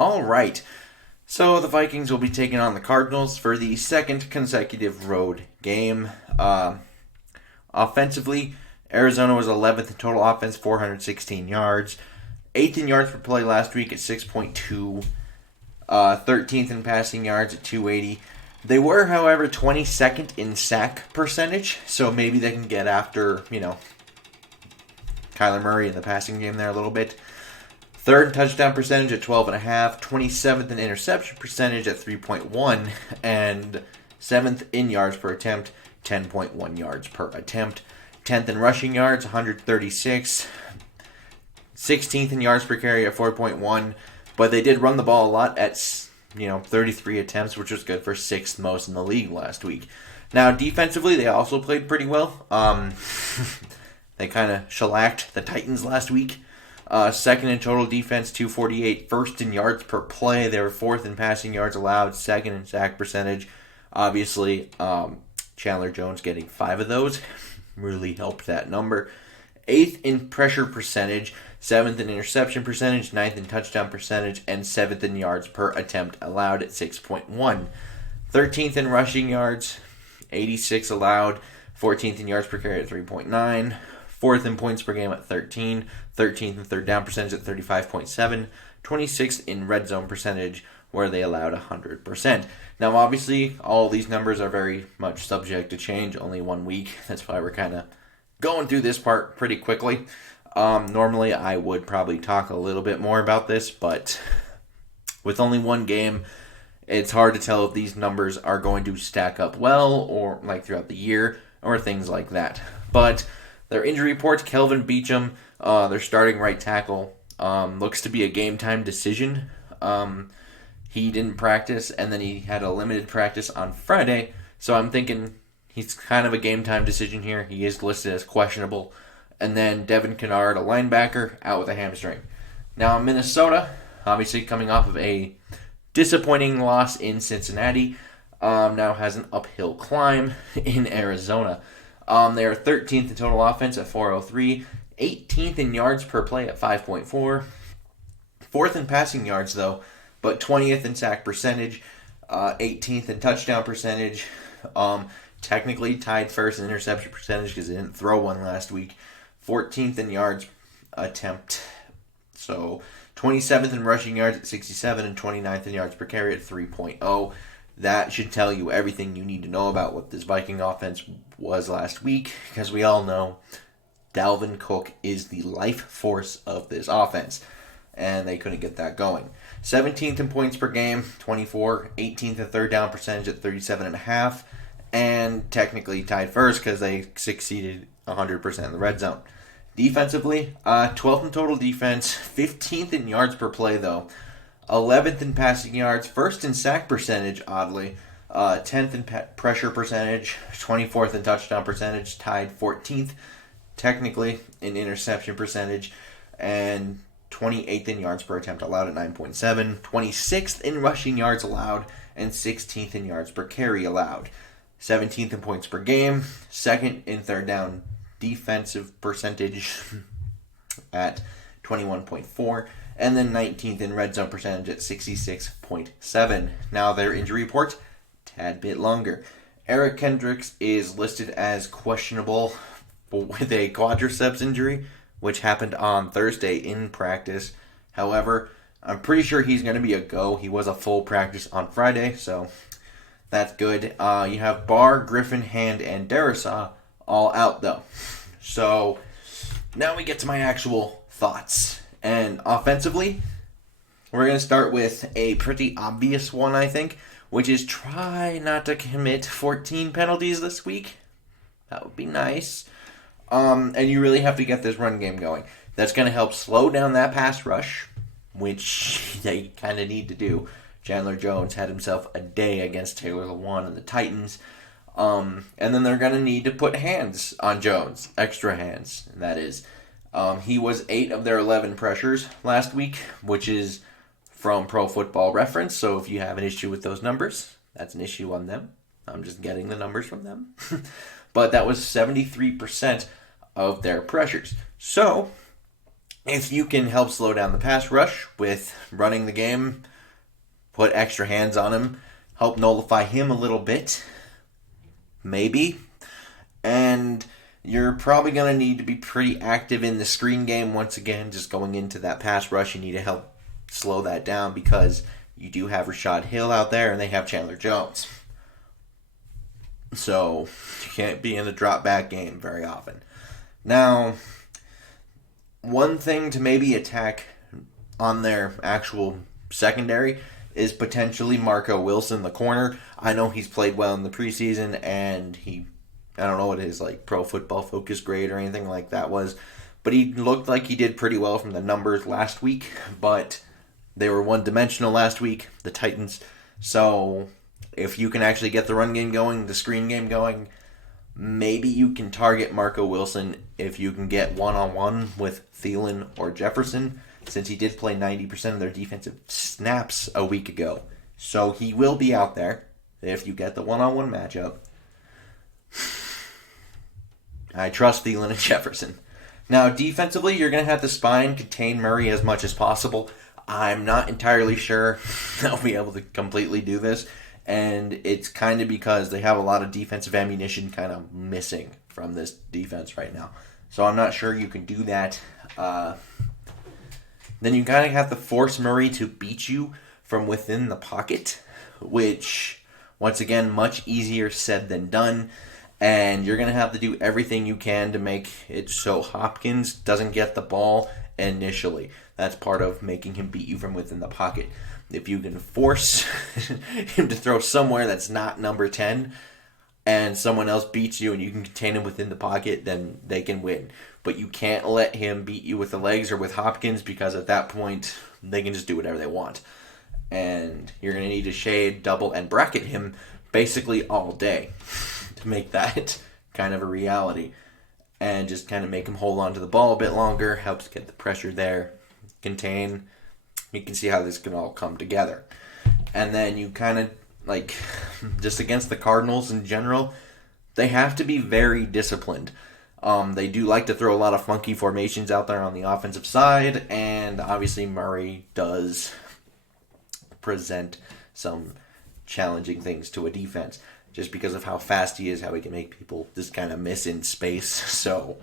All right. So the Vikings will be taking on the Cardinals for the second consecutive road game. Offensively, Arizona was 11th in total offense, 416 yards. 8th in yards per play last week at 6.2. 13th in passing yards at 280. They were, however, 22nd in sack percentage, so maybe they can get after, Kyler Murray in the passing game there a little bit. Third in touchdown percentage at 12.5, 27th in interception percentage at 3.1, and 7th in yards per attempt, 10.1 yards per attempt. 10th in rushing yards, 136. 16th in yards per carry at 4.1, but they did run the ball a lot at 33 attempts, which was good for 6th most in the league last week. Now, defensively, they also played pretty well. They kind of shellacked the Titans last week. Second in total defense, 248. First in yards per play. They were 4th in passing yards allowed. Second in sack percentage. Obviously, Chandler Jones getting 5 of those really helped that number. 8th in pressure percentage. 7th in interception percentage. 9th in touchdown percentage. And 7th in yards per attempt allowed at 6.1. 13th in rushing yards. 86 allowed. 14th in yards per carry at 3.9. 4th in points per game at 13, 13th in third down percentage at 35.7, 26th in red zone percentage where they allowed 100%. Now, obviously, all these numbers are very much subject to change, only 1 week. That's why we're kind of going through this part pretty quickly. Normally, I would probably talk a little bit more about this, but with only 1 game, it's hard to tell if these numbers are going to stack up well or like throughout the year or things like that. But their injury reports, Kelvin Beachum, their starting right tackle, looks to be a game-time decision. He didn't practice, and then he had a limited practice on Friday, so I'm thinking he's kind of a game-time decision here. He is listed as questionable. And then Devin Kennard, a linebacker, out with a hamstring. Now, Minnesota, obviously coming off of a disappointing loss in Cincinnati, now has an uphill climb in Arizona. They are 13th in total offense at 403, 18th in yards per play at 5.4, 4th in passing yards though, but 20th in sack percentage, 18th in touchdown percentage, technically tied first in interception percentage because they didn't throw one last week, 14th in yards attempt, so 27th in rushing yards at 67 and 29th in yards per carry at 3.0. That should tell you everything you need to know about what this Viking offense was last week, because we all know Dalvin Cook is the life force of this offense, and they couldn't get that going. 17th in points per game, 24, 18th in third down percentage at 37.5, and technically tied first because they succeeded 100% in the red zone. Defensively, 12th in total defense, 15th in yards per play though, 11th in passing yards, 1st in sack percentage, oddly, 10th in pressure percentage, 24th in touchdown percentage, tied 14th, technically, in interception percentage, and 28th in yards per attempt allowed at 9.7, 26th in rushing yards allowed, and 16th in yards per carry allowed. 17th in points per game, 2nd in third down defensive percentage at 21.4, and then 19th in red zone percentage at 66.7. Now their injury report, tad bit longer. Eric Kendricks is listed as questionable with a quadriceps injury, which happened on Thursday in practice. However, I'm pretty sure he's going to be a go. He was a full practice on Friday, so that's good. You have Barr, Griffin, Hand, and Darisaw all out, though. So now we get to my actual thoughts. And offensively, we're going to start with a pretty obvious one, I think, which is try not to commit 14 penalties this week. That would be nice. And you really have to get this run game going. That's going to help slow down that pass rush, which they kind of need to do. Chandler Jones had himself a day against Taylor Lewan and the Titans. And then they're going to need to put hands on Jones. Extra hands, that is. He was 8 of their 11 pressures last week, which is from Pro Football Reference. So if you have an issue with those numbers, that's an issue on them. I'm just getting the numbers from them. But that was 73% of their pressures. So if you can help slow down the pass rush with running the game put extra hands on him, help nullify him a little bit, maybe. And you're probably going to need to be pretty active in the screen game once again, just going into that pass rush. You need to help slow that down because you do have Rashad Hill out there and they have Chandler Jones. So you can't be in a drop back game very often. Now, one thing to maybe attack on their actual secondary is potentially Marco Wilson, the corner. I know he's played well in the preseason, and I don't know what his Pro Football Focus grade or anything like that was, but he looked like he did pretty well from the numbers last week, but they were one-dimensional last week, the Titans. So if you can actually get the run game going, the screen game going, maybe you can target Marco Wilson if you can get one-on-one with Thielen or Jefferson, since he did play 90% of their defensive snaps a week ago. So he will be out there if you get the one-on-one matchup. I trust Thielen and Jefferson. Now, defensively, you're going to have to spy and contain Murray as much as possible. I'm not entirely sure they'll be able to completely do this, and it's kind of because they have a lot of defensive ammunition kind of missing from this defense right now. So I'm not sure you can do that. Then you kind of have to force Murray to beat you from within the pocket, which, once again, much easier said than done. And you're going to have to do everything you can to make it so Hopkins doesn't get the ball initially. That's part of making him beat you from within the pocket. If you can force him to throw somewhere that's not number 10 and someone else beats you and you can contain him within the pocket, then they can win. But you can't let him beat you with the legs or with Hopkins, because at that point they can just do whatever they want. And you're going to need to shade, double, and bracket him basically all day to make that kind of a reality. And just kind of make him hold on to the ball a bit longer, helps get the pressure there, contain. You can see how this can all come together. And then you kind of, just against the Cardinals in general, they have to be very disciplined. They do like to throw a lot of funky formations out there on the offensive side, and obviously Murray does present some challenging things to a defense just because of how fast he is, how he can make people just kind of miss in space. So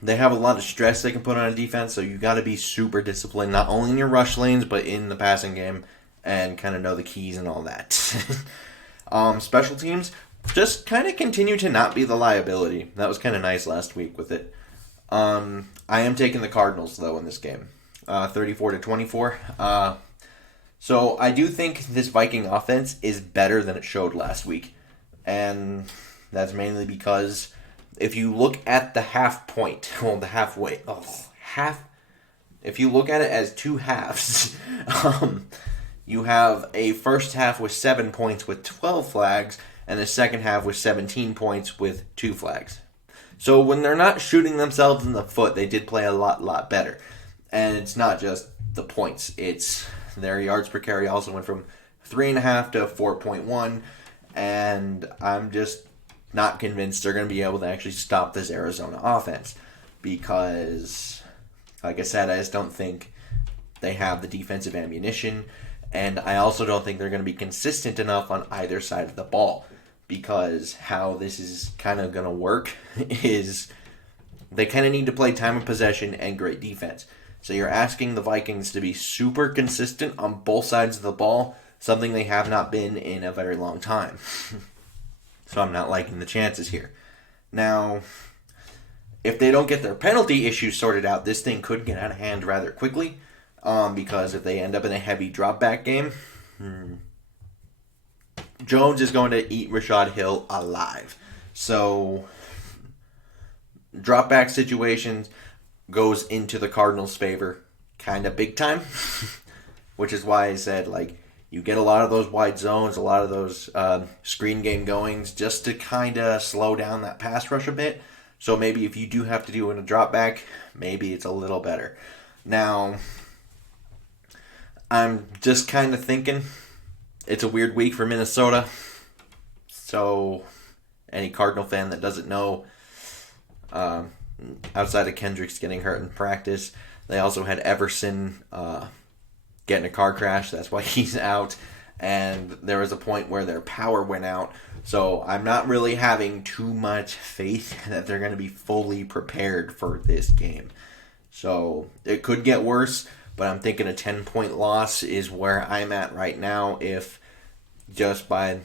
they have a lot of stress they can put on a defense, so you got to be super disciplined, not only in your rush lanes, but in the passing game, and kind of know the keys and all that. Special teams, just kind of continue to not be the liability. That was kind of nice last week with it. I am taking the Cardinals, though, in this game. 34-24. So I do think this Viking offense is better than it showed last week. And that's mainly because if you look at the half point, well, the halfway, if you look at it as two halves, you have a first half with 7 points with 12 flags, and a second half with 17 points with 2 flags. So when they're not shooting themselves in the foot, they did play a lot better. And it's not just the points, it's their yards per carry also went from 3.5 to 4.1, and I'm just not convinced they're going to be able to actually stop this Arizona offense because, like I said, I just don't think they have the defensive ammunition, and I also don't think they're going to be consistent enough on either side of the ball, because how this is kind of going to work is they kind of need to play time of possession and great defense. So you're asking the Vikings to be super consistent on both sides of the ball, something they have not been in a very long time. So I'm not liking the chances here. Now, if they don't get their penalty issues sorted out, this thing could get out of hand rather quickly, because if they end up in a heavy drop-back game, Jones is going to eat Rashad Hill alive. So drop-back situations goes into the Cardinals' favor kind of big time, which is why I said, you get a lot of those wide zones, a lot of those screen game goings just to kind of slow down that pass rush a bit. So maybe if you do have to do in a drop back, maybe it's a little better. Now, I'm just kind of thinking it's a weird week for Minnesota. So any Cardinal fan that doesn't know, outside of Kendricks getting hurt in practice, they also had Everson get in a car crash. That's why he's out. And there was a point where their power went out. So I'm not really having too much faith that they're going to be fully prepared for this game. So it could get worse, but I'm thinking a 10-point loss is where I'm at right now. If just by,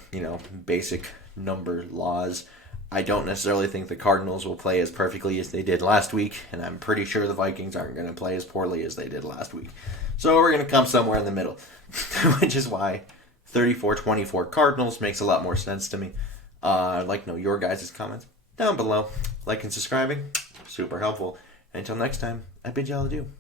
basic number laws, I don't necessarily think the Cardinals will play as perfectly as they did last week, and I'm pretty sure the Vikings aren't going to play as poorly as they did last week. So we're going to come somewhere in the middle, which is why 34-24 Cardinals makes a lot more sense to me. I'd like to know your guys' comments down below. Like and subscribing, super helpful. Until next time, I bid y'all adieu.